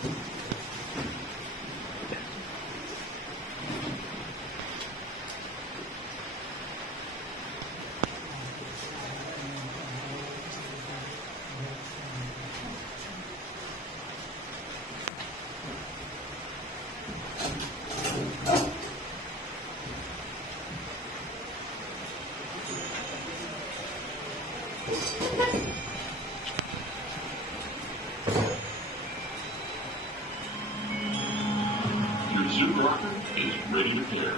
Your soup rocker is ready to pair.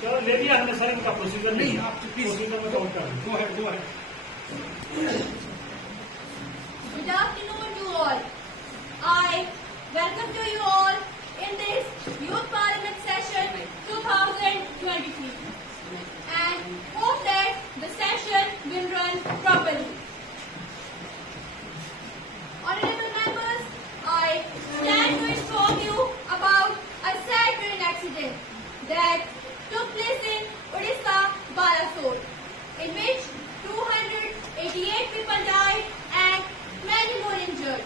चलो ले लिया हमने सर, इनका प्रोसीजर नहीं, आप प्रोसीजर में काउंट कर go ahead. Good afternoon to all. I welcome to you all in this Youth Parliament session 2023 and hope that the session will run properly. Honorable members, I stand to inform you about a sad train accident that took place in Odisha, Balasore, in which 288 people died and many more injured.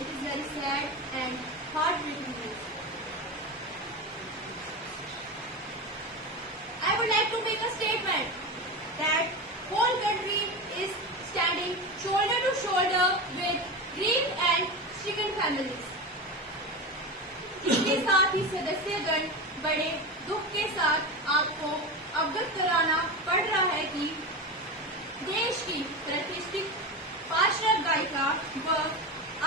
It is very sad and heartbreaking news. I would like to make a statement that whole country is standing shoulder to shoulder with grieved and stricken families. इसके साथ ही सदस्यगण बड़े दुख के साथ आपको अवगत कराना पड़ रहा है कि देश की प्रतिष्ठित पार्श्व गायिका व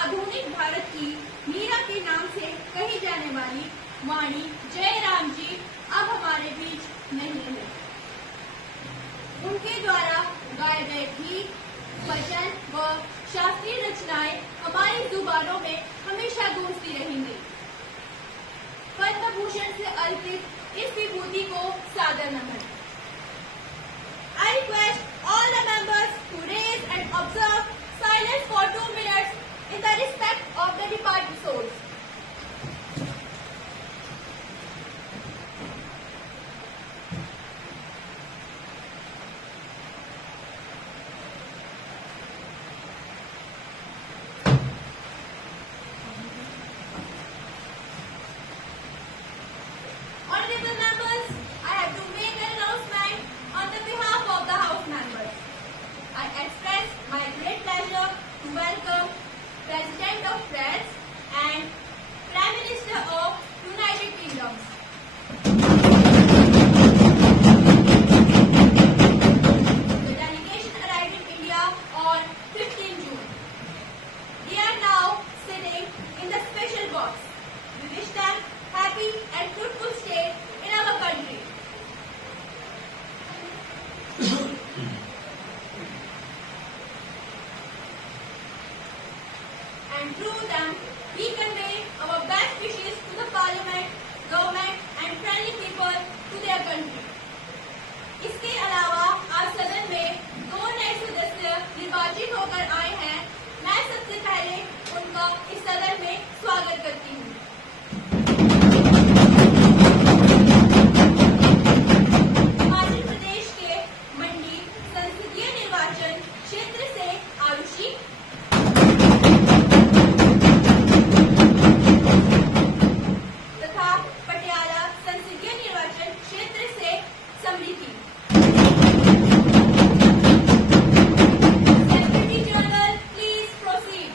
आधुनिक भारत की मीरा के नाम से कही जाने वाली वाणी जयराम जी अब हमारे बीच नहीं है। उनके द्वारा गाए गए गीत, भजन व शास्त्रीय रचनाएं हमारी जुबानों में हमेशा गूंजती रहेंगी। पद्म भूषण से अर्पित इस विभूति को सादर नमन। I request all the members to raise and observe silence for 2 minutes in the respect of the departed souls. Honorable members, I have to make an announcement on the behalf of the House members. I express my great pleasure to welcome President of France and Prime Minister of United Kingdom. The delegation arrived in India on 15 June. They are now sitting in the special box. We wish them happy and fruitful stay in our country. And through them, we convey our best wishes to the Parliament, government and friendly people to their country. इसके अलावा आज सदन में 2 नए सदस्य निर्वाचित होकर आए हैं। मैं सबसे पहले उनका इस सदन में स्वागत करती हूँ। हिमाचल प्रदेश के मंडी संसदीय निर्वाचन क्षेत्र से आरुषि, तथा पटियाला संसदीय निर्वाचन क्षेत्र से समृद्धि। Secretary general, please proceed.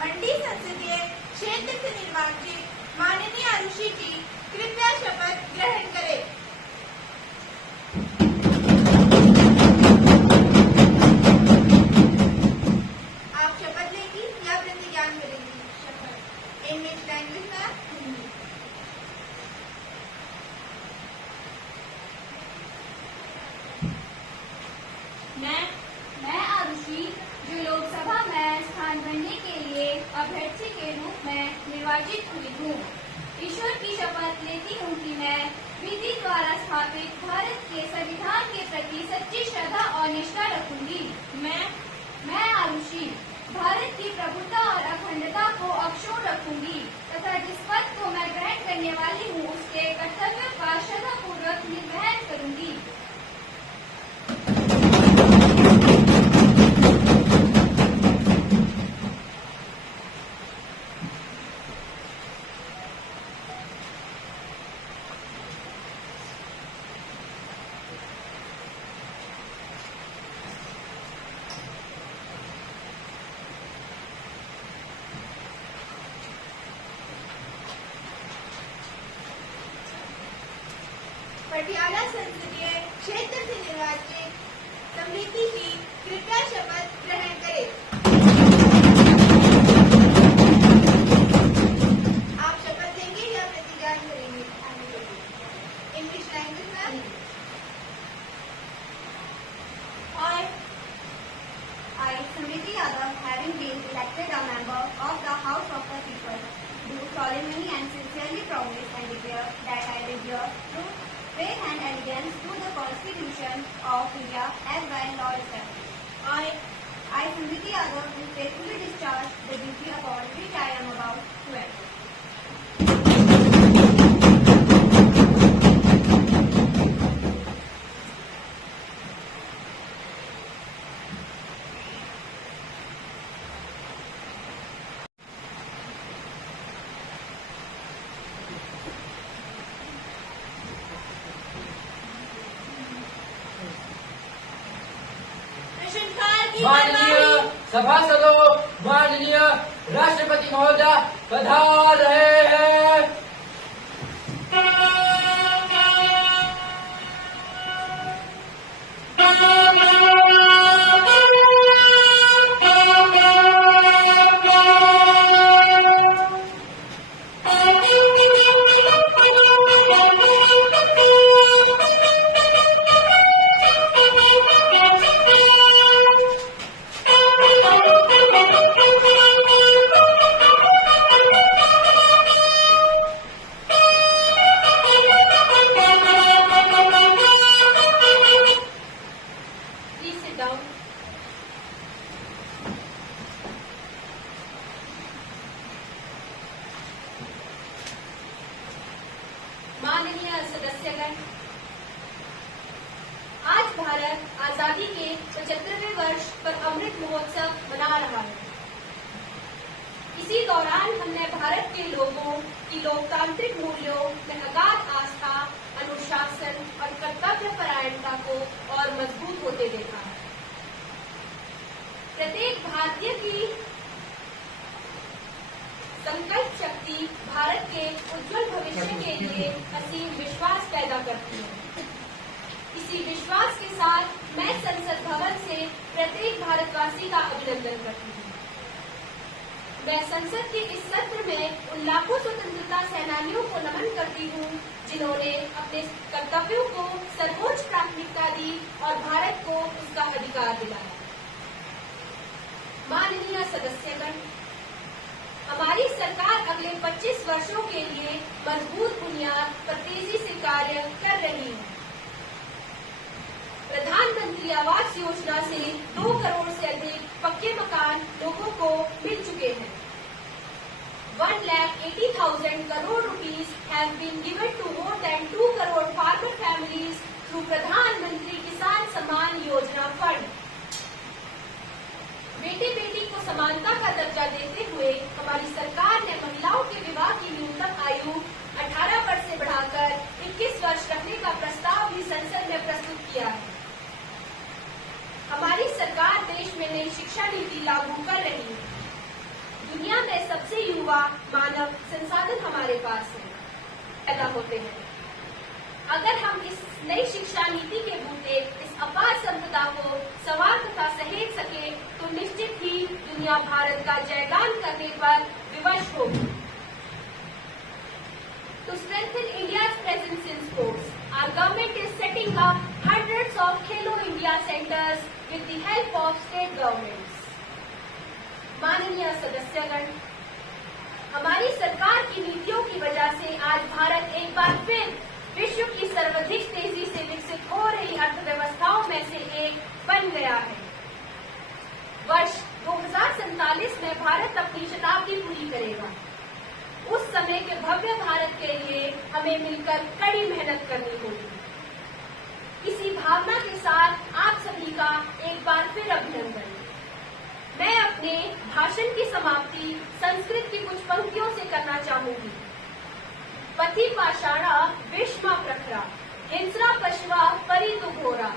Mandi संसदीय क्षेत्र से निर्वाचित माननीय आरुषि जी कृपया शपथ ग्रहण करें। आप शपथ लेंगी या प्रतिज्ञान करेंगी? शपथ। इन विच लैंग्वेज का? मैं आरुषि जो लोकसभा में स्थान भरने के लिए अभ्यर्थी के रूप में निर्वाचित हुई हूँ, ईश्वर की शपथ लेती हूँ कि मैं विधि द्वारा स्थापित सच्ची श्रद्धा और निष्ठा रखूंगी। मैं आरुषि भारत की प्रभुता और अखंडता को अक्षुण्ण रखूंगी तथा जिस पद को मैं ग्रहण करने वाली हूँ उसके कर्तव्य का श्रद्धापूर्वक निर्वहन करूंगी। पटियाला संसदीय क्षेत्र से निर्वाचित समिति की कृपया शपथ ग्रहण करें। आप शपथ लेंगे या प्रतिज्ञान करेंगे? इंग्लिश लैंग्वेज में। I, Samriti Yadav, having been elected a member of the House of the People, do solemnly and sincerely promise and declare that I will bear true faith and allegiance to the Constitution of India as by law established. I, Samriti Yadav, will faithfully discharge the duty upon which I am about to enter. प्रश्नकाल की माननीय कार्यवाही। सभासदों, माननीय राष्ट्रपति महोदय पधार रहे हैं। Please sit down. माननीय सदस्यगण, आज भारत आजादी के 75वें वर्ष पर अमृत महोत्सव मना रहा है। इसी दौरान हमने भारत के लोगों की लोकतांत्रिक मूल्यों में अगाध आस्था, अनुशासन और कर्तव्य परायणता को और मजबूत होते देखा है। प्रत्येक भारतीय की संकल्प शक्ति भारत के उज्जवल भविष्य के लिए असीम विश्वास पैदा करती है। इसी विश्वास के साथ मैं संसद भवन से प्रत्येक भारतवासी का अभिनंदन करती हूँ। मैं संसद के इस सत्र में उन लाखों स्वतंत्रता सेनानियों को नमन करती हूँ जिन्होंने अपने कर्तव्यों को सर्वोच्च प्राथमिकता दी और भारत को उसका अधिकार दिलाया। माननीय सदस्यगण, हमारी सरकार अगले 25 वर्षों के लिए मजबूत बुनियाद पर तेजी से कार्य कर रही है। प्रधानमंत्री आवास योजना से 2 करोड़ से अधिक पक्के मकान लोगों को मिल चुके हैं। 1,80,000 crore rupees have been given to more than 2 crore farmer families through प्रधानमंत्री किसान सम्मान योजना फंड। बेटी बेटी को समानता का दर्जा देते हुए हमारी सरकार ने महिलाओं के विवाह की न्यूनतम आयु 18 वर्ष से बढ़ाकर 21 वर्ष रखने का प्रस्ताव भी संसद में प्रस्तुत किया है। हमारी सरकार देश में नई शिक्षा नीति लागू कर रही है। दुनिया में सबसे युवा मानव संसाधन हमारे पास है, पैदा होते हैं। अगर हम इस नई शिक्षा नीति के बूते इस अपार संपदा को संवार तथा सहेज सके तो निश्चित ही दुनिया भारत का जयगान करने पर विवश होगी। To strengthen India's presence in sports, our government is setting up hundreds of Khelo India centers with the help of state governments. माननीय सदस्यगण, हमारी सरकार की नीतियों की वजह से आज भारत एक बार फिर विश्व की सर्वाधिक तेजी से विकसित हो रही अर्थव्यवस्थाओं में से भाषण की समाप्ति संस्कृत की कुछ पंक्तियों से करना चाहूंगी। पथि पाषाणा विष्मा प्रखरा हिंस्रा पशवा परितु घोरा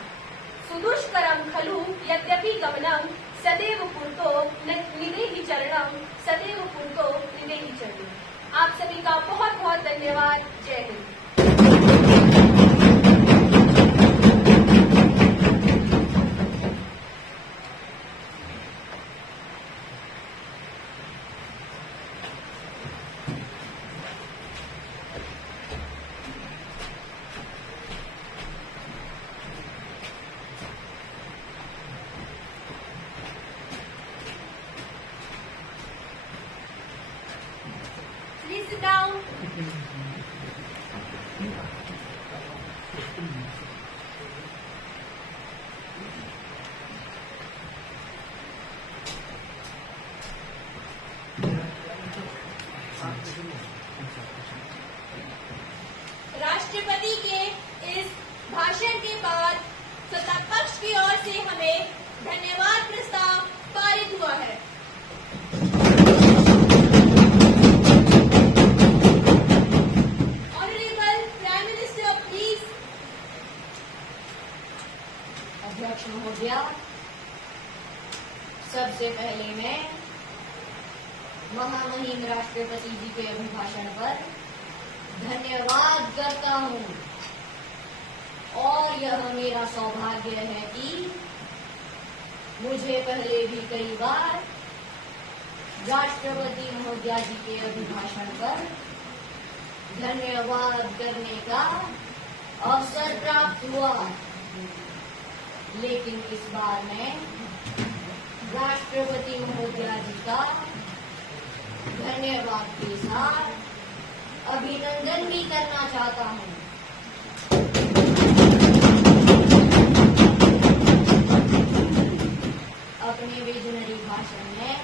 सुदुष्करम खलु यद्यपि गमनम सदैव पुरतो निदेहि चरणम सदैव पुरतो निदेहि चरणम। आप सभी का बहुत बहुत धन्यवाद। जय हिंद। Please sit down. राष्ट्रपति के इस भाषण के बाद सत्ता पक्ष की ओर से हमें धन्यवाद प्रस्ताव पारित हुआ है। Honourable prime minister please. अध्यक्ष महोदया, सबसे पहले मैं महामहिम राष्ट्रपति जी के अभिभाषण पर धन्यवाद करता हूँ और यह मेरा सौभाग्य है कि मुझे पहले भी कई बार राष्ट्रपति महोदया जी के अभिभाषण पर धन्यवाद करने का अवसर प्राप्त हुआ, लेकिन इस बार मैं राष्ट्रपति महोदया जी का धन्यवाद के साथ अभिनंदन भी करना चाहता हूँ। अपने विजनरी भाषण में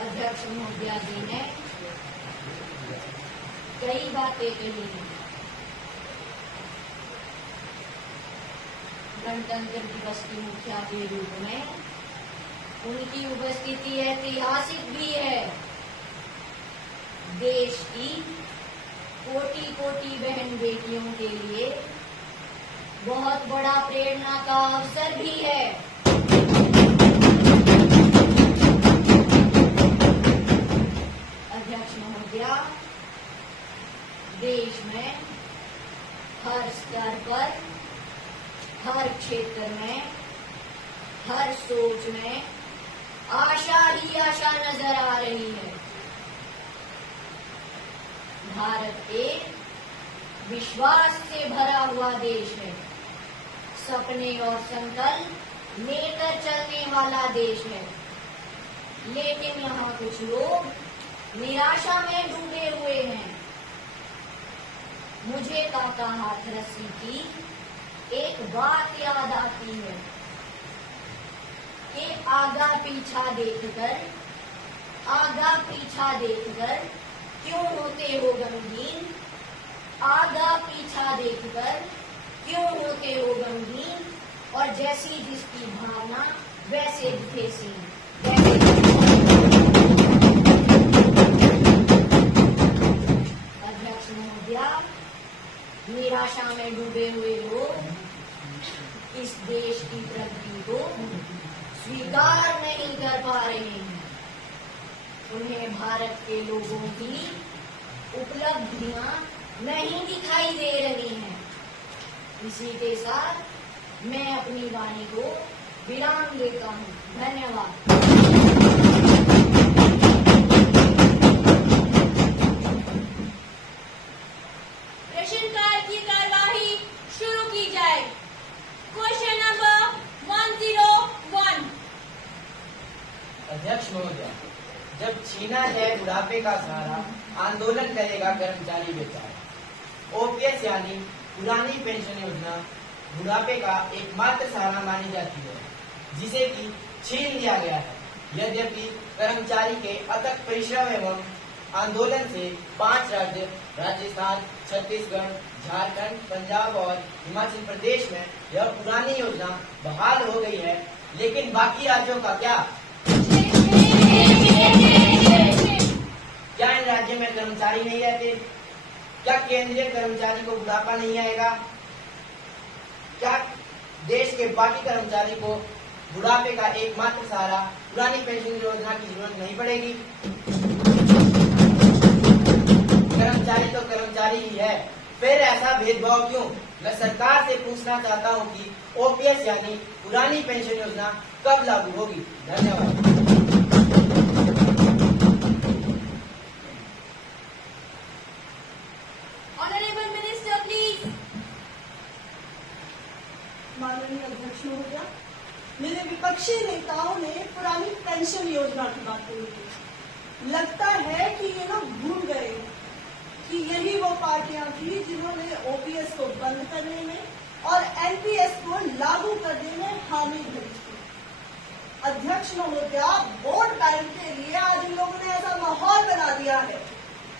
अध्यक्ष महोदया जी ने कई बातें कही हैं। गणतंत्र दिवस की मुखिया के रूप में उनकी उपस्थिति ऐतिहासिक भी है। देश की कोटि कोटि बहन बेटियों के लिए बहुत बड़ा प्रेरणा का अवसर भी है। अध्यक्ष महोदया, देश में हर स्तर पर, हर क्षेत्र में, हर सोच में आशा ही आशा नजर आ रही है। भारत एक विश्वास से भरा हुआ देश है, सपने और संकल्प लेकर चलने वाला देश है, लेकिन यहाँ कुछ लोग निराशा में डूबे हुए हैं। मुझे काका हाथरसी की एक बात याद आती है कि आगा पीछा देखकर क्यों होते हो गमगीन, आगा पीछा देखकर क्यों होते हो गमगीन, और जैसी जिसकी भावना वैसे दिखे सीन। अध्यक्ष महोदया, निराशा में डूबे हुए लोग इस देश की प्रगति को स्वीकार नहीं कर पा रहे हैं। उन्हें भारत के लोगों की उपलब्धियां नहीं दिखाई दे रही हैं। इसी के साथ मैं अपनी वाणी को विराम देता हूँ। धन्यवाद। प्रश्नकाल की कार्यवाही शुरू की जाए। Question number 101। अध्यक्ष महोदया, जब छीना है बुढ़ापे का सहारा, आंदोलन करेगा कर्मचारी बेचारा। ओपीएस यानी पुरानी पेंशन योजना बुढ़ापे का एकमात्र सहारा मानी जाती है, जिसे कि छीन लिया गया है। यद्यपि कर्मचारी के अथक परिश्रम एवं आंदोलन से 5 राज्य राजस्थान, छत्तीसगढ़, झारखंड, पंजाब और हिमाचल प्रदेश में यह पुरानी योजना बहाल हो गई है, लेकिन बाकी राज्यों का क्या? क्या इन राज्य में कर्मचारी नहीं रहते? क्या केंद्रीय कर्मचारी को बुढ़ापा नहीं आएगा? क्या देश के बाकी कर्मचारी को बुढ़ापे का एकमात्र सहारा पुरानी पेंशन योजना की जरूरत नहीं पड़ेगी? कर्मचारी तो कर्मचारी ही है, फिर ऐसा भेदभाव क्यों? मैं सरकार से पूछना चाहता हूं कि ओपीएस यानी पुरानी पेंशन योजना कब लागू होगी? धन्यवाद। Honourable minister please. माननीय अध्यक्ष महोदया, मेरे विपक्षी नेताओं ने पुरानी पेंशन योजना की बात कही। लगता है कि ये लोग भूल गए कि यही वो पार्टियां थी जिन्होंने ओपीएस को बंद करने में और एनपीएस को लागू करने में हामी भरी थी। अध्यक्ष महोदया, वोट बैंक के लिए आज इन लोगों ने ऐसा माहौल बना दिया है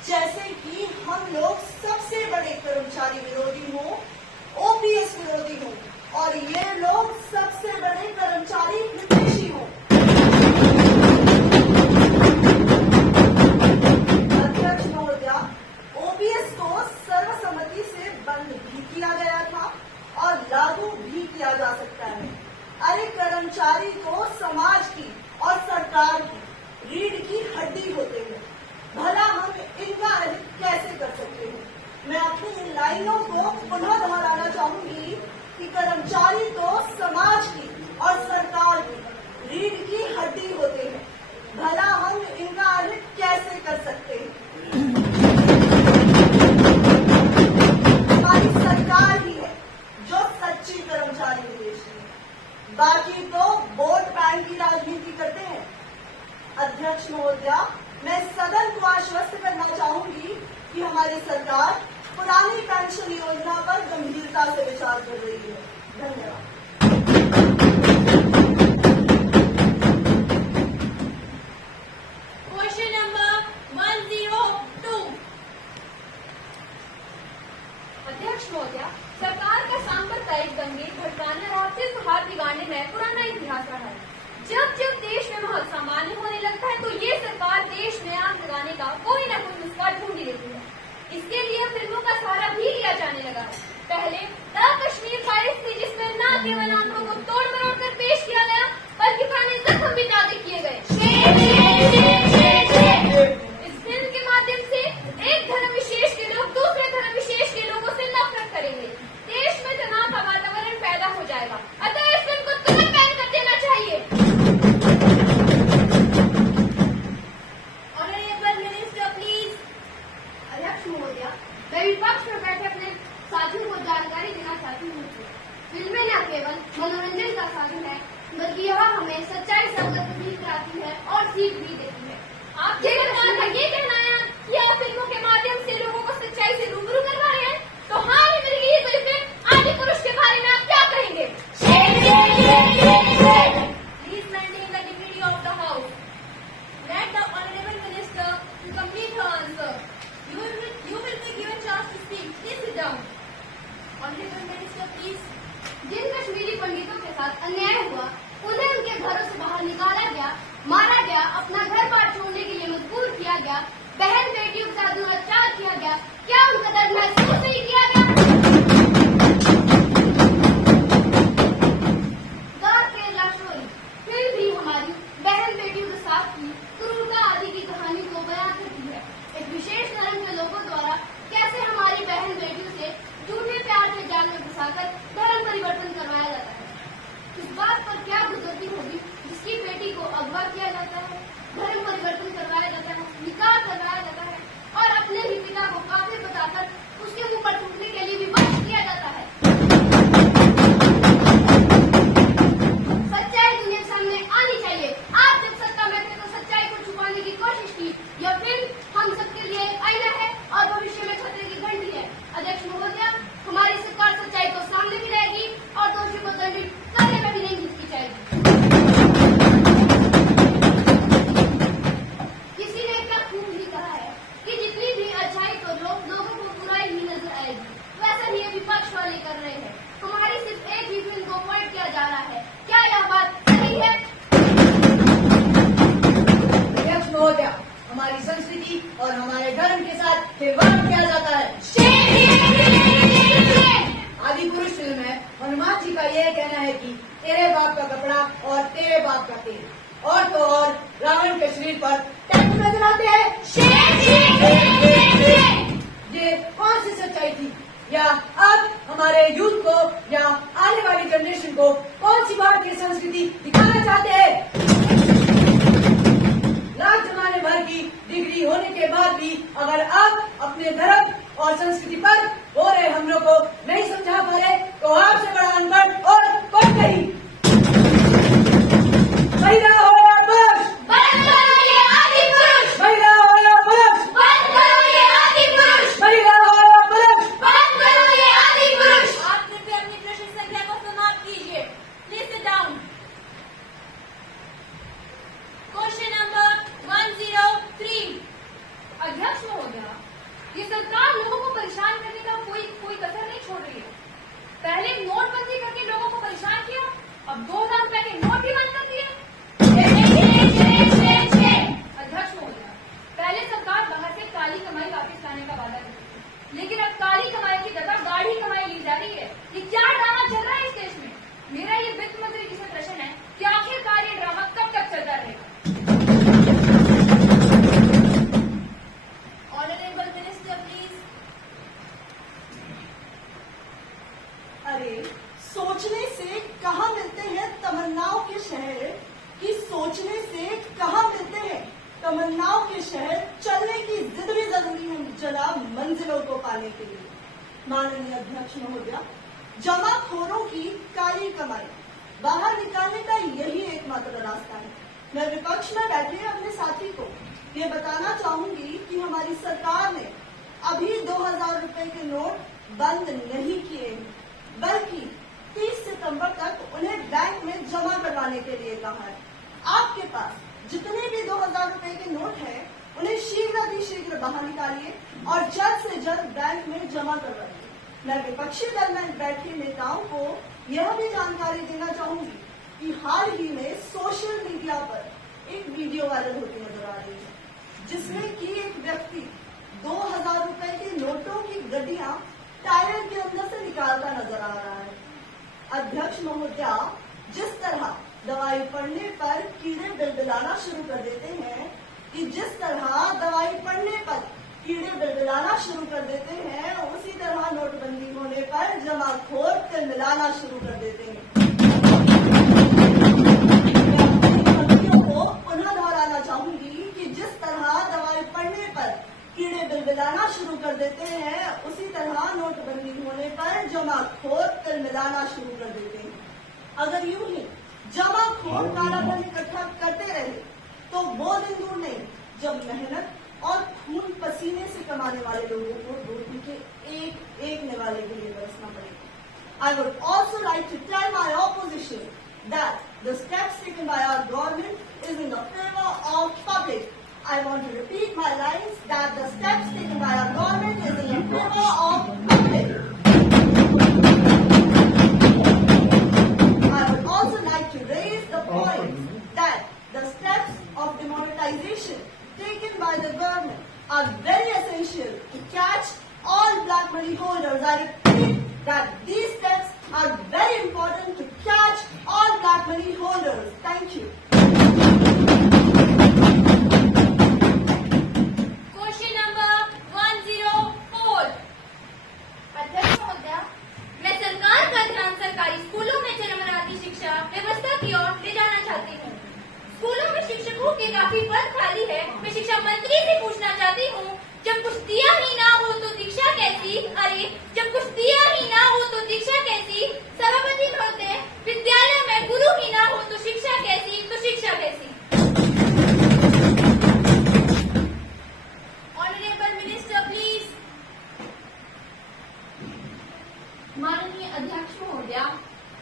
जैसे कि हम लोग सबसे बड़े कर्मचारी विरोधी हों, ओपीएस विरोधी हों और ये लोग सबसे बड़े कर्मचारी हितैषी हों। अध्यक्ष महोदया, ओपीएस को सर्वसम्मति से बंद भी किया गया था और लागू भी किया जा सकता है। अरे कर्मचारी तो समाज की और सरकार की रीढ़ की हड्डी होते हैं, भला हम इनका अहित कैसे कर सकते हैं? मैं अपनी इन लाइनों को पुनः दोहराना चाहूंगी कि कर्मचारी तो समाज की और सरकार की रीढ़ की हड्डी होते हैं, भला हम इनका अहित कैसे कर सकते हैं? हमारी सरकार ही है जो सच्ची कर्मचारी विदेशी है, बाकी तो वोट बैंक की राजनीति करते हैं। अध्यक्ष महोदया, मैं सदन को आश्वस्त करना चाहूंगी कि हमारी सरकार पुरानी पेंशन योजना पर गंभीरता से विचार कर रही है। धन्यवाद। Question number 102। अध्यक्ष महोदया, सरकार का सांप्रदायिक दंगे भड़काने और आपसी सौहार्द बिगाड़ने में पुराना इतिहास रहा है। जब जब देश में माहौल सामान्य होने लगता है तो ये सरकार देश में आग लगाने का कोई न कोई नुस्खा ढूंढ ही लेती है। इसके लिए फिल्मों का सहारा भी लिया जाने लगा है। पहले द कश्मीर फाइल्स थी जिसमें न केवल आंकड़ों को तोड़ मरोड़ कर पेश किया गया बल्कि पुराने जख्म भी ताज़े किए गए। इस फिल्म के माध्यम से एक धर्म विशेष के लोग दूसरे धर्म विशेष के लोगों से नफरत करेंगे। देश में तनाव का वातावरण पैदा हो जाएगा। अतः इस फिल्म को तुरंत बैन कर देना चाहिए। Honourable minister please. अध्यक्ष महोदया, मैं विपक्ष में बैठे अपने साथियों को जानकारी देना चाहती हूँ। फिल्में न केवल मनोरंजन का साधन है बल्कि यह हमें सच्चाई से अवगत भी कराती है और सीख भी देती है। आप ये कहना है कि आप फिल्मों के माध्यम से लोगों को सच्चाई से रूबरू करवा रहे हैं, तो हाँ मेरे लिए फिल्में आदि पुरुष के बारे में आप क्या कहेंगे? Please maintain the dignity of the house. Let the honorable minister to complete her answer. You will be given chance to speak. Please sit down. Honorable minister, please. जिन कश्मीरी पंडितों के साथ अन्याय हुआ, उन्हें उनके घरों से बाहर निकाला गया, मारा गया, अपना घर बार छोड़ने के लिए मजबूर किया गया, बहन बेटियों के साथ दुराचार किया गया, क्या उनका दर्द महसूस नहीं किया गया? फिर भी हमारी बहन बेटियों के साथ की क्रूरता आदि की कहानी को बयां करती है। एक विशेष धर्म के लोगों द्वारा कैसे हमारी बहन बेटियों से झूठे प्यार के जाल में फंसाकर धर्म परिवर्तन करवाया जाता है। इस बात पर क्या गुजरती होगी जिसकी बेटी को अगवा किया जाता है, धर्म परिवर्तन करवाया जाता है, निकाह करवाया जाता है और अपने ही पिता को काफिर बताकर उसके मुंह हनुमान जी का यह कहना है कि तेरे बाप का कपड़ा और तेरे बाप का तेल, और तो और रावण के शरीर पर टैटू नजर आते हैं। ये कौन सी सच्चाई थी? या अब हमारे यूथ को या आने वाली जनरेशन को कौन सी भारतीय संस्कृति दिखाना चाहते हैं? लाख जमाने भर की डिग्री होने के बाद भी अगर आप अपने धर्म और संस्कृति पर हो रहे हमलों को नहीं समझा पा रहे तो आपसे बड़ा अनपढ़ और कोई नहीं। महिला हो या पुरुष, बंद करो ये आदि पुरुष, महिला हो या पुरुष, बंद करो ये आदि पुरुष, महिला हो या पुरुष। बंद करो ये आदि पुरुष। आप कृपया अपनी प्रश्न संख्या को समाप्त कीजिए। Please sit down. Question number 103। अध्यक्ष महोदय, ये सरकार लोगों को परेशान करने का कोई कसर नहीं छोड़ रही है। पहले नोटबंदी करके लोगों को परेशान किया, अब 2000 रुपए के नोट भी बंद कर दिए। अध्यक्ष महोदय, पहले सरकार बाहर से काली कमाई वापस लाने का वादा करती थी, लेकिन अब काली कमाई की जगह गाढ़ी कमाई ली जा रही है। ये क्या ड्रामा चल रहा है इस देश में? मेरा ये वित्त मंत्री जी से प्रश्न है कि आखिरकार ये ड्रामा कब तक चलता रहेगा? Honourable minister please. अरे सोचने से कहाँ मिलते हैं तमन्नाओं के शहर, कि सोचने से कहाँ मिलते हैं तमन्नाओं के शहर। चलने की जिद भी जरूरी है जनाब मंजिलों को पाने के लिए। माननीय अध्यक्ष महोदय, जमाखोरों की काली कमाई बाहर निकालने का यही एकमात्र रास्ता है। मैं विपक्ष में बैठे अपने साथी को ये बताना चाहूंगी कि हमारी सरकार ने अभी 2000 रुपए के नोट बंद नहीं किए हैं, बल्कि 30 सितंबर तक उन्हें बैंक में जमा करवाने के लिए कहा है। आपके पास जितने भी 2000 रुपए के नोट हैं, उन्हें शीघ्र बाहर निकालिए और जल्द से जल्द बैंक में जमा करवाइए। मैं विपक्षी दल में बैठे नेताओं को यह भी जानकारी देना चाहूंगी कि हाल ही में सोशल मीडिया पर एक वीडियो वायरल होती नजर आ रही है, जिसमें कि एक व्यक्ति 2000 रुपए के नोटों की गड्डियां टायर के अंदर से निकालता नजर आ रहा है। अध्यक्ष महोदया, जिस तरह दवाई पड़ने पर कीड़े बिलबिलाना शुरू कर देते हैं, कि जिस तरह दवाई पड़ने पर कीड़े बिलबिलाना शुरू कर देते हैं, उसी तरह नोटबंदी होने पर जमाखोर तिलमिलाना शुरू कर देते हैं। मैं अपनी पंक्तियों को पुनः दोहराना चाहूंगी कि जिस तरह दवाई पड़ने पर कीड़े बिलबिलाना शुरू कर देते हैं, उसी तरह नोटबंदी होने पर जमाखोर तिलमिलाना शुरू कर देते हैं। अगर यूं ही जमाखोर काला धन इकट्ठा करते रहे तो वो दिन दूर नहीं जब मेहनत और खून पसीने से कमाने वाले लोगों को रोटी के एक निवाले के लिए बरसना पड़ेगा। I would also like to tell my opposition that the steps taken by our government is in the favor of public. I want to repeat my lines that the steps taken by our government is in the favor of public. I would also like to raise the point that the steps of demonetization taken by the government are very essential to catch all black money holders. I repeat that these steps are very important to catch all black money holders. Thank you. Question number 104। अध्यक्ष महोदय, मैं सरकार का ध्यान सरकारी स्कूलों में चरमराती शिक्षा व्यवस्था की ओर ले जाना चाहती हूँ। स्कूलों में शिक्षकों के काफी पद खाली है। मैं शिक्षा मंत्री से पूछना चाहती हूँ, जब कुछ दिया ही ना हो तो दीक्षा कैसी? अरे जब कुछ दिया ही ना हो तो दीक्षा कैसी? सभापति महोदय, विद्यालय में गुरु ही ना हो तो शिक्षा कैसी? तो शिक्षा कैसी? Honourable minister please. माननीय अध्यक्ष महोदय,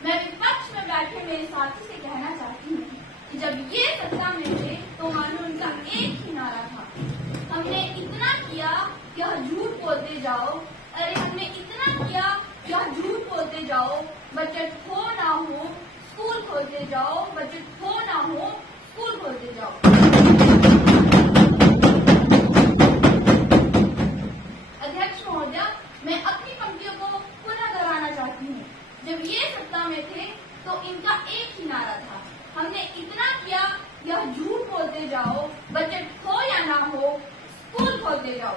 मैं विपक्ष में बैठे मेरे साथी से कहना चाहती हूँ कि जब ये सत्ता में थे तो मानो उनका एक ही नारा था, हमने इतना किया कि यह झूठ बोलते जाओ। अरे हमने इतना किया कि यह झूठ बोलते जाओ। बजट हो ना हो स्कूल खोलते जाओ, बजट हो ना हो स्कूल खोलते जाओ। अध्यक्ष महोदय, मैं अपनी पंक्तियों को पुनः दोहराना चाहती हूँ। जब ये सत्ता में थे तो इनका एक ही नारा था, हमने इतना किया, यह झूठ बोलते जाओ, बजट हो या ना हो, स्कूल खोलते जाओ।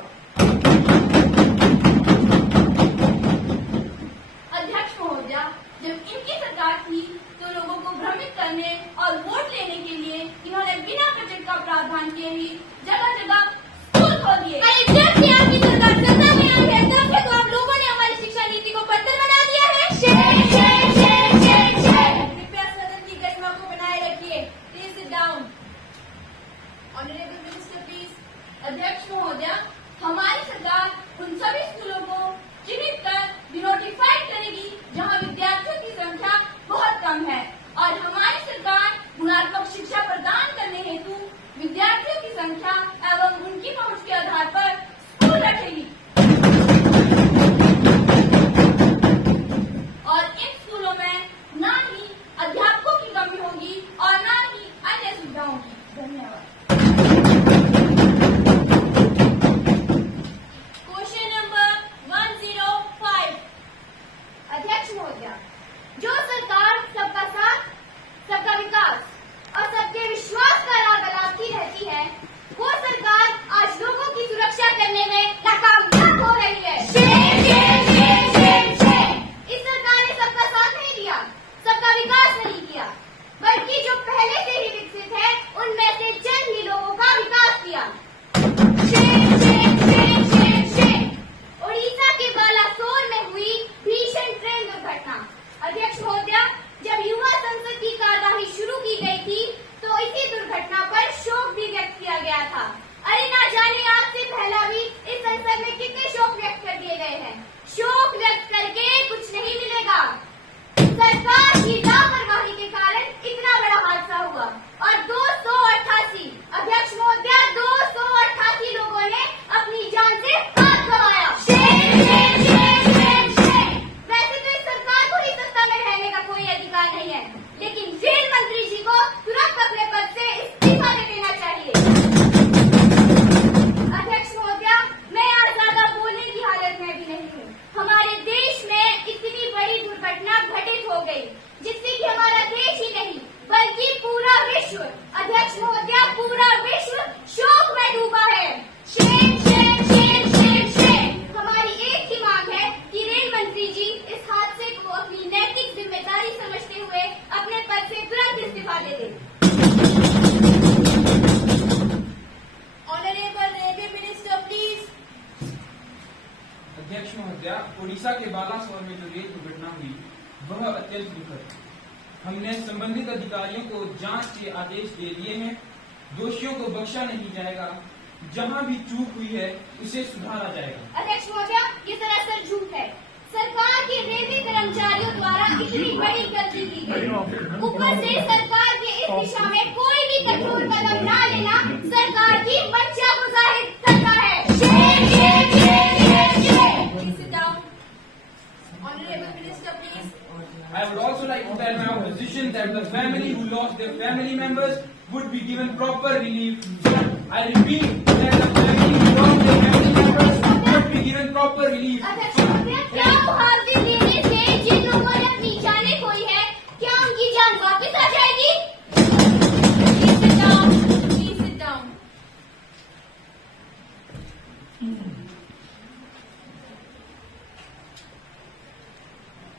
अध्यक्ष महोदया, जब इनकी सरकार थी तो लोगों को भ्रमित करने और वोट लेने के लिए इन्होंने बिना बजट का प्रावधान किए ही जगह जगह स्कूल खोल दिए। जब से आपकी सरकार सत्ता में आई है तब से तो आप लोगों ने हमारी शिक्षा नीति को पत्थर बना दिया है। कृपया सदन की गरिमा को बनाए रखिए। Please sit down. Honourable minister please. अध्यक्ष महोदया, हमारी सरकार उन सभी स्कूलों को चिन्हित कर डिनोटिफाइड करेगी जहां विद्यार्थियों की संख्या बहुत कम है और हमारी सरकार गुणात्मक शिक्षा प्रदान करने हेतु विद्यार्थियों की संख्या एवं उनकी पहुंच के आधार पर स्कूल रखेगी और इन स्कूलों में न ही अध्यापकों की कमी होगी और न ही अन्य सुविधाओं की। धन्यवाद। Question number 105। अध्यक्ष महोदया, जो सरकार सबका साथ, सबका विकास और सबके विश्वास का लाभ दिलाती रहती है, वो सरकार आज लोगों की सुरक्षा करने में नाकामयाब हो रही है। इस सरकार ने सबका साथ नहीं दिया, सबका विकास नहीं किया, बल्कि जो पहले से ही विकसित है उनमें से चंद ही लोगों का विकास किया। ओडिशा के बालासोर में हुई भीषण ट्रेन दुर्घटना। अध्यक्ष महोदया, जब युवा संसद की कार्यवाही शुरू की गई थी तो इसी दुर्घटना पर शोक भी व्यक्त किया गया था। अरे ना जाने आज से पहला भी इस संसद में कितने शोक व्यक्त कर दिए गए हैं। शोक व्यक्त करके कुछ नहीं मिलेगा। सरकार की लापरवाही के कारण इतना बड़ा हादसा हुआ और 288 अध्यक्ष महोदया 288 लोगों ने अपनी जान से हाथ गंवाया। वैसे तो इस सरकार को ही सत्ता में रहने का कोई अधिकार नहीं है, लेकिन रेल मंत्री जी को तुरंत अपने पद से इस्तीफा दे देना चाहिए। अध्यक्ष महोदया, मैं आज ज्यादा बोलने की हालत में भी नहीं हूँ। हमारे देश में इतनी बड़ी दुर्घटना घटित हो गई जिससे कि हमारा देश ही नहीं बल्कि पूरा विश्व, अध्यक्ष महोदया, पूरा विश्व शोक में डूबा है। हमारी एक ही मांग है कि रेल मंत्री जी इस हादसे को अपनी नैतिक जिम्मेदारी समझते हुए अपने पद से तुरंत इस्तीफा दे दें। Honourable railway minister please. अध्यक्ष महोदया, ओडिशा के बालासोर में जो रेल दुर्घटना हुई वह अत्यंत दुखद है। हमने संबंधित अधिकारियों को जांच के आदेश दे दिए हैं। दोषियों को बख्शा नहीं जाएगा। जहां भी चूक हुई है उसे सुधारा जाएगा। अध्यक्ष महोदया, ये सरासर झूठ है। सरकार के रेलवे कर्मचारियों द्वारा इतनी बड़ी गलती की गई, ऊपर से सरकार के इस दिशा में कोई भी कठोर कदम न लेना सरकार की मंशा को जाहिर करता है। Honorable Minister, please. I would also like to tell my opposition that the family who lost their family members would be given proper relief. I repeat that the family who lost their family members would be given proper relief. अध्यक्ष महोदया, क्या मुआवजे देने से जिन लोगों ने अपनी जानें खोई है, क्या उनकी जान वापस आ जाएगी? Please sit down. Please sit down.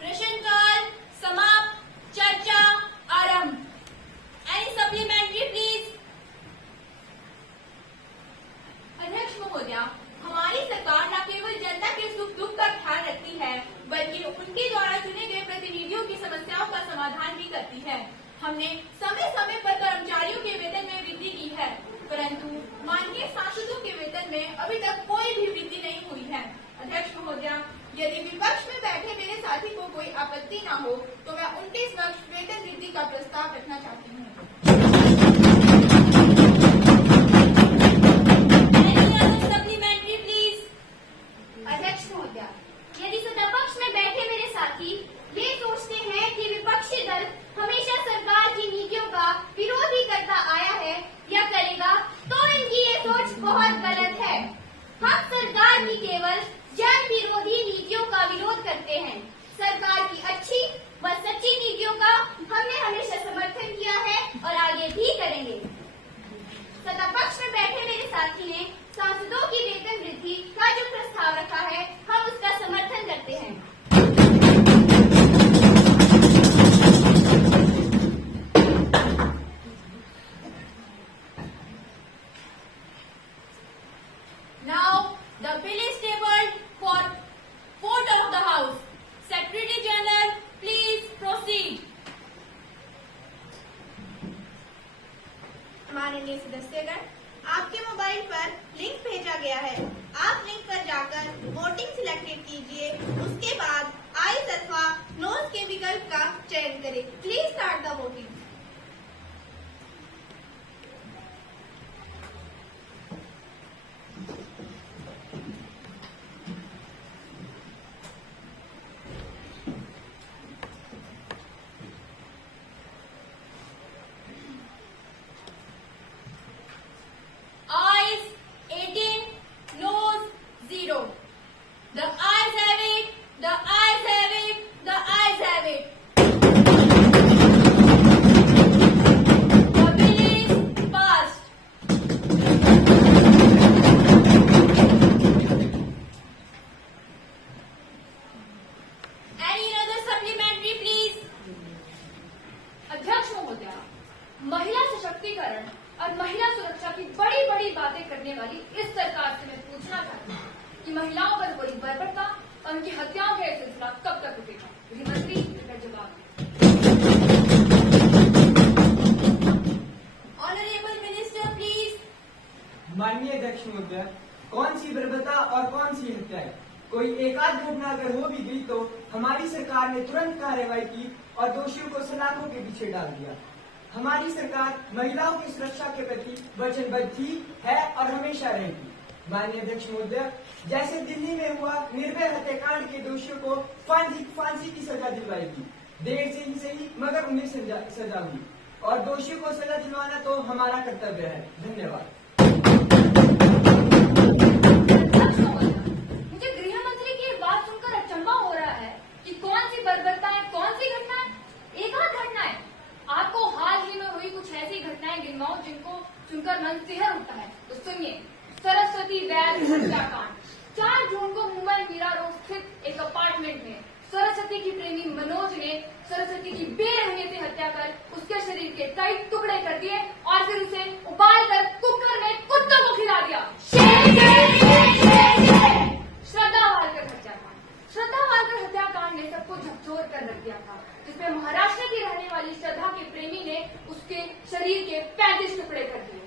प्रश्नकाल समाप्त, चर्चा आरंभ। Any supplementary please? अध्यक्ष महोदया, हमारी सरकार न केवल जनता के सुख दुख का ख्याल रखती है बल्कि उनके द्वारा चुने गए प्रतिनिधियों की समस्याओं का समाधान भी करती है। हमने समय समय पर कर्मचारियों के वेतन में वृद्धि की है, परंतु माननीय सांसदों के वेतन में अभी तक कोई भी वृद्धि नहीं हुई है। अध्यक्ष महोदया, यदि विपक्ष में बैठे मेरे साथी को कोई आपत्ति न हो तो मैं उनके समक्ष वेतन वृद्धि का प्रस्ताव रखना चाहती हूँ। Supplementary please. अध्यक्ष महोदया, यदि सत्तापक्ष में बैठे मेरे साथी ये सोचते हैं कि विपक्षी दल हमेशा सरकार की नीतियों का विरोध ही करता आया है या करेगा, तो इनकी ये सोच बहुत गलत है। हम सरकार की केवल जन विरोधी नीतियों का विरोध करते हैं। सरकार की अच्छी माननीय सदस्यगण, आपके मोबाइल पर लिंक भेजा गया है। आप लिंक पर जाकर वोटिंग सिलेक्टेड कीजिए। उसके बाद आइज अथवा नोज के विकल्प का चयन करें। Please start the voting. Eyes 18, nose 0. The eyes have it. The eyes have it. The eyes have it. The bill is passed. Any other supplementary, please? अध्यक्ष महोदया, महिला सशक्तिकरण और महिला सुरक्षा की बड़ी बड़ी बातें करने वाली इस सरकार से मैं पूछना चाहती हूँ कि महिलाओं पर हो रही बर्बरता और उनकी हत्याओं का यह सिलसिला कब तक रुकेगा? गृहमंत्री का जवाब। Honorable Minister, please. माननीय अध्यक्ष महोदय, कौन सी बर्बरता और कौन सी हत्याएं? कोई एकाध घटना अगर हो भी गई तो हमारी सरकार ने तुरंत कार्रवाई की और दोषियों को सलाखों के पीछे डाल दिया। हमारी सरकार महिलाओं की सुरक्षा के प्रति वचनबद्ध थी, है और हमेशा रहेगी। माननीय अध्यक्ष महोदय, जैसे दिल्ली में हुआ निर्भया हत्याकांड के दोषियों को फांसी की सजा दिलवाएगी। देर से ही सही मगर उन्हें सजा हुई और दोषियों को सजा दिलवाना तो हमारा कर्तव्य है। धन्यवाद। मुझे गृहमंत्री की बात सुनकर अचंभा हो रहा है कि कौन सी बर्बरता है, कौन सी घटना है, एक आध घटना है। आपको हाल ही में हुई कुछ ऐसी घटनाएं गिनवाओ जिनको सुनकर मन सिहर उठता है। तो सुनिए, सरस्वती वैद हत्याकांड। 4 जून को मुंबई मीरा रोड स्थित एक अपार्टमेंट में सरस्वती की प्रेमी मनोज ने सरस्वती की बेरहमी से हत्या कर उसके शरीर के कई टुकड़े कर दिए और फिर उसे उबाल कर कुकर में कुत्तों को खिला दिया। श्रद्धा वालकर हत्याकांड। श्रद्धा वालकर हत्याकांड ने सबको झकझोर कर रख दिया था, जिसमें महाराष्ट्र की रहने वाली श्रद्धा के प्रेमी ने उसके शरीर के 35 टुकड़े कर दिए।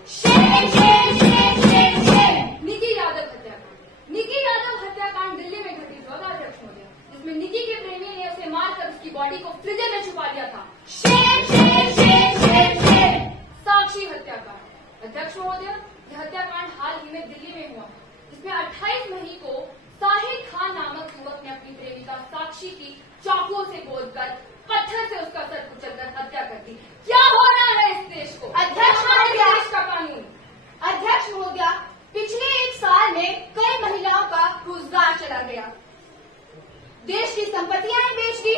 निकी यादव हत्याकांड। निकी यादव हत्याकांड दिल्ली में घटित हुआ था अध्यक्ष महोदय, जिसमें निकी के प्रेमी ने उसे मारकर उसकी बॉडी को फ्रिज में छुपा दिया था। साक्षी हत्याकांड। अध्यक्ष महोदय, यह हत्याकांड हाल ही में दिल्ली में हुआ, जिसमें 28 मई को साहिद खान नामक युवक ने अपनी प्रेमिका साक्षी की चाकुओं से गोदकर पत्थर से उसका सर कुचलकर हत्या कर दी। क्या हो रहा है इस देश को? अध्यक्ष महोदया, देश का कानून। अध्यक्ष महोदया, पिछले 1 साल में कई महिलाओं का रोजगार चला गया, देश की संपत्तियां बेच दी,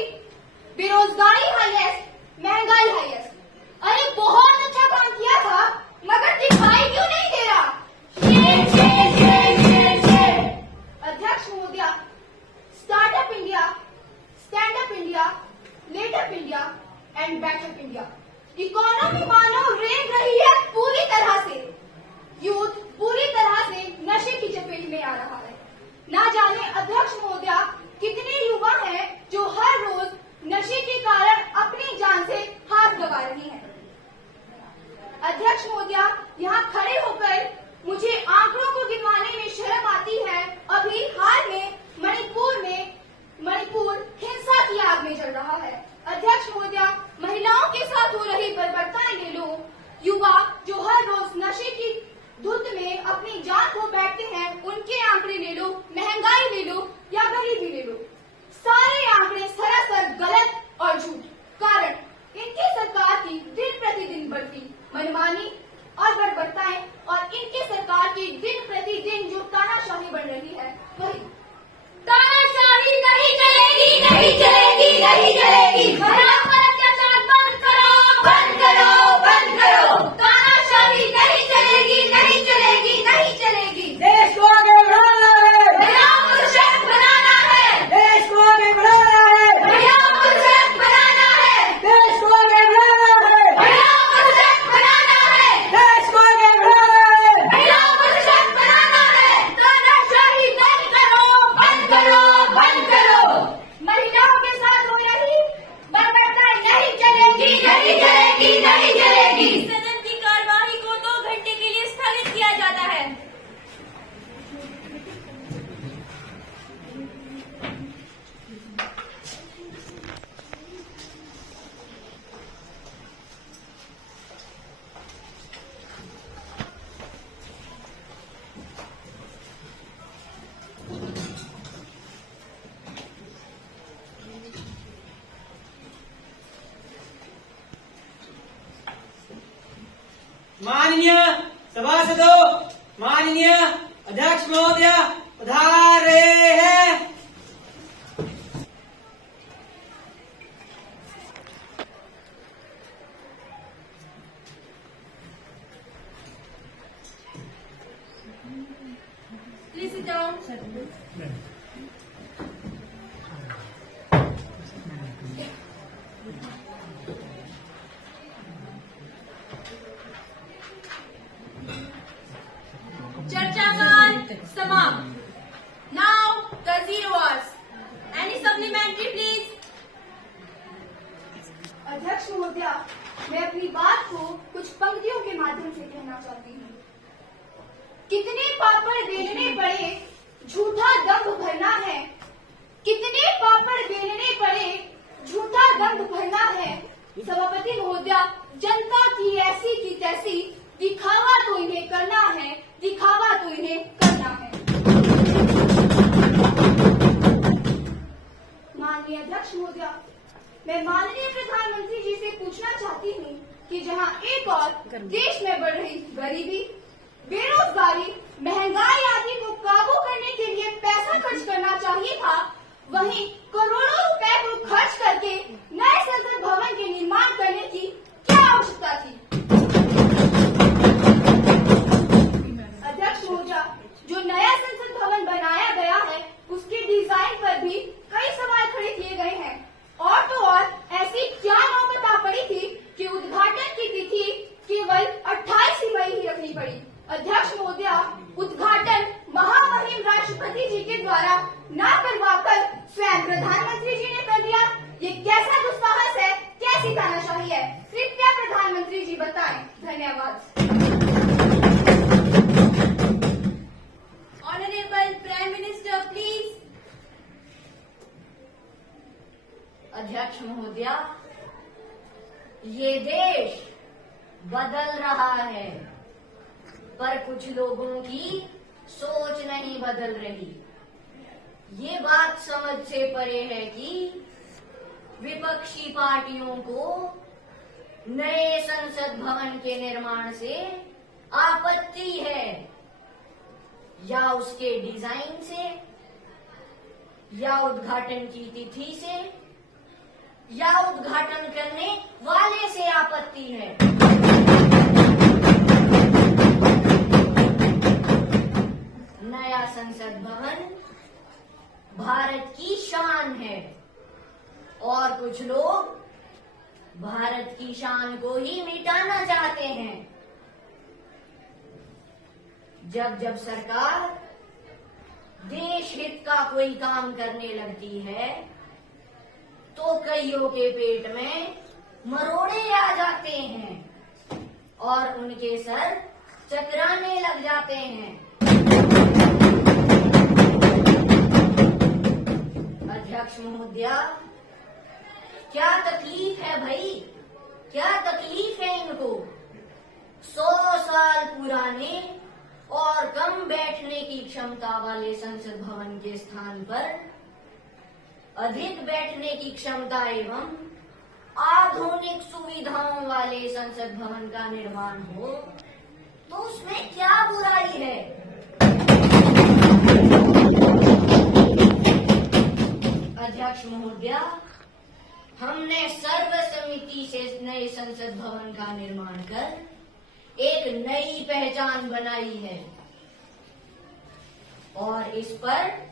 बेरोजगारी हाईएस्ट, महंगाई हाईएस्ट। अरे बहुत अच्छा काम किया था, मगर दिखाई क्यों नहीं दे रहा? अध्यक्ष महोदया, startup India, stand up India, let up India and back up India, economy मानो रेंग रही है पूरी तरह से। यूथ पूरी तरह से नशे की चपेट में आ रहा है। ना जाने अध्यक्ष महोदया कितने युवा हैं जो हर रोज नशे के कारण अपनी जान से हाथ गंवा रही हैं। अध्यक्ष महोदया, यहाँ खड़े होकर मुझे आंकड़ों को गिनवाने में शर्म आती है। अभी हाल में मणिपुर हिंसा की आग में जल रहा है। अध्यक्ष महोदया, महिलाओं के साथ हो रही बर्बरताएं ले लो, युवा जो हर रोज नशे की धुंध में अपनी जान खो बैठते हैं, उनके आंकड़े ले लो, महंगाई ले लो या गरीबी ले लो, सारे आंकड़े सरासर गलत और झूठ। कारण इनकी सरकार की दिन प्रतिदिन बढ़ती मनमानी और बर्बरताएं और इनकी सरकार की दिन प्रतिदिन जो तानाशाही बढ़ रही है, वही तानाशाही नहीं चलेगी, नहीं चलेगी, नहीं चलेगी। महिलाओं पर अत्याचार बंद करो, बंद करो, बंद करो। तानाशाही नहीं चलेगी, नहीं चलेगी, नहीं चलेगी। देश को आगे बढ़ाना है, महिलाओं को सशक्त बनाना है, देश को आगे बढ़ाना है, महिलाओं को सशक्त बनाना है, देश को आगे बढ़ाना है, महिलाओं को सशक्त बनाना है, देश को आगे बढ़ाना है, महिलाओं को सशक्त बनाना है। तानाशाही बंद करो, बंद करो, बंद करो। महिलाओं के साथ हो रही बर्बरता नहीं चलेगी, नहीं चलेगी, नहीं चलेगी। सदन की कार्यवाही को 2 घंटे माननीय सभासदों, माननीय अध्यक्ष महोदय पधार रहे हैं। Please sit down. चर्चा काल समाप्त. Now the zero hours. Any supplementary, please? अध्यक्ष महोदया, मैं अपनी बात को कुछ पंक्तियों के माध्यम से कहना चाहती हूँ। कितने पापड़ बेलने पड़े, झूठा दम्भ भरना है। कितने पापड़ बेलने पड़े, झूठा दम्भ भरना है। सभापति महोदया, जनता की ऐसी की तैसी, दिखावा तो इन्हें करना है, दिखावा तो इन्हें करना है। माननीय अध्यक्ष महोदया, मैं माननीय प्रधानमंत्री जी से पूछना चाहती हूँ कि जहाँ एक और देश में बढ़ रही गरीबी, बेरोजगारी, महंगाई आदि को काबू करने के लिए पैसा खर्च करना चाहिए था, वहीं करोड़ों रुपए को खर्च करके नए संसद भवन के निर्माण करने की क्या आवश्यकता थी? अध्यक्ष महोदया, जो नया संसद भवन बनाया गया है, उसके डिजाइन पर भी कई सवाल खड़े किए गए हैं। और तो और ऐसी क्या नौबत आ पड़ी थी कि उद्घाटन की तिथि केवल 28 मई ही रखनी पड़ी। अध्यक्ष महोदया, उद्घाटन महामहिम राष्ट्रपति जी के द्वारा न करवाकर स्वयं प्रधानमंत्री जी ने कर दिया। ये कैसा दुस्साहस है, कैसी तानाशाही है? कृपया प्रधानमंत्री जी बताएं। धन्यवाद। Honorable Prime Minister, please. अध्यक्ष महोदया, ये देश बदल रहा है, पर कुछ लोगों की सोच नहीं बदल रही। ये बात समझ से परे है कि विपक्षी पार्टियों को नए संसद भवन के निर्माण से आपत्ति है, या उसके डिजाइन से, या उद्घाटन की तिथि से, या उद्घाटन करने वाले से आपत्ति है। नया संसद भवन भारत की शान है, और कुछ लोग भारत की शान को ही मिटाना चाहते हैं। जब जब सरकार देश हित का कोई काम करने लगती है, तो कईयों के पेट में मरोड़े आ जाते हैं और उनके सर चकराने लग जाते हैं। अध्यक्ष महोदया, क्या तकलीफ है भाई, क्या तकलीफ है इनको? 100 साल पुराने और कम बैठने की क्षमता वाले संसद भवन के स्थान पर अधिक बैठने की क्षमता एवं आधुनिक सुविधाओं वाले संसद भवन का निर्माण हो, तो उसमें क्या बुराई है? अध्यक्ष महोदया, हमने सर्वसम्मति से नए संसद भवन का निर्माण कर एक नई पहचान बनाई है, और इस पर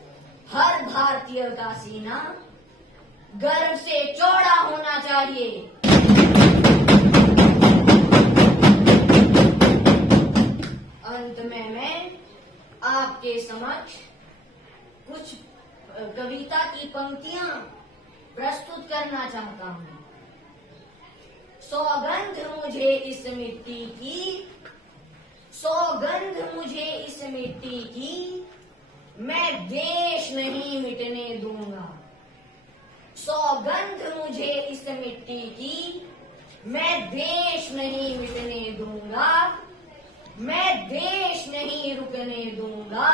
हर भारतीय का सीना गर्व से चौड़ा होना चाहिए। अंत में मैं आपके समक्ष कुछ कविता की पंक्तियां प्रस्तुत करना चाहता हूँ। सौगंध मुझे इस मिट्टी की, सौगंध मुझे इस मिट्टी की, मैं देश नहीं मिटने दूंगा। सौगंध मुझे इस मिट्टी की, मैं देश नहीं मिटने दूंगा। मैं देश नहीं रुकने दूंगा,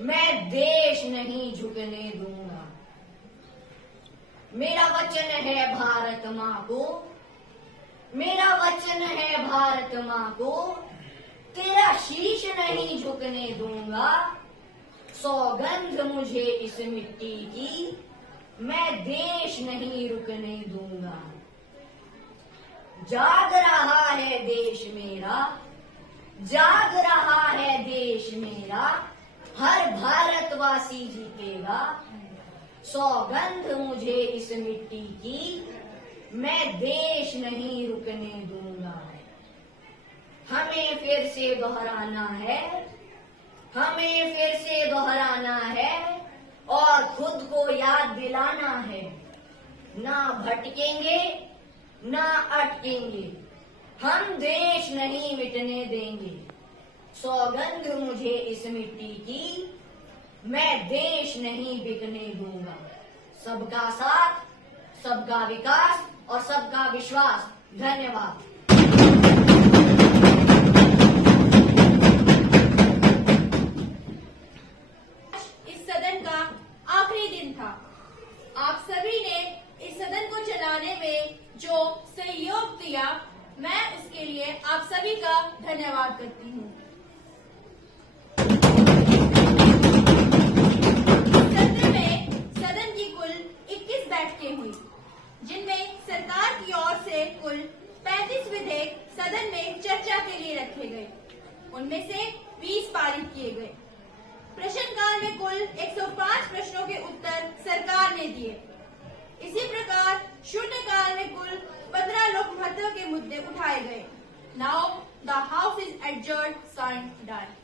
मैं देश नहीं झुकने दूंगा। मेरा वचन है भारत माँ को, मेरा वचन है भारत माँ को, तेरा शीश नहीं झुकने दूंगा। सौगंध मुझे इस मिट्टी की, मैं देश नहीं रुकने दूंगा। जाग रहा है देश मेरा, जाग रहा है देश मेरा, हर भारतवासी जीतेगा। सौगंध मुझे इस मिट्टी की, मैं देश नहीं रुकने दूंगा। हमें फिर से दोहराना है, हमें फिर से दोहराना है और खुद को याद दिलाना है। ना भटकेंगे ना अटकेंगे, हम देश नहीं मिटने देंगे। सौगंध मुझे इस मिट्टी की, मैं देश नहीं बिकने दूंगा। सबका साथ, सबका विकास और सबका विश्वास। धन्यवाद। इस सदन का आखिरी दिन था। आप सभी ने इस सदन को चलाने में जो सहयोग दिया, मैं उसके लिए आप सभी का धन्यवाद करती हूँ। सत्र में सदन की कुल 21 बैठकें हुई, जिनमें सरकार की ओर से कुल 35 विधेयक सदन में चर्चा के लिए रखे गए। उनमें से 20 पारित किए गए। प्रश्नकाल में कुल 105 प्रश्नों के उत्तर सरकार ने दिए। इसी प्रकार शून्यकाल में कुल 15 लोक महत्व के मुद्दे उठाए गए। Now the house is adjourned, sine done.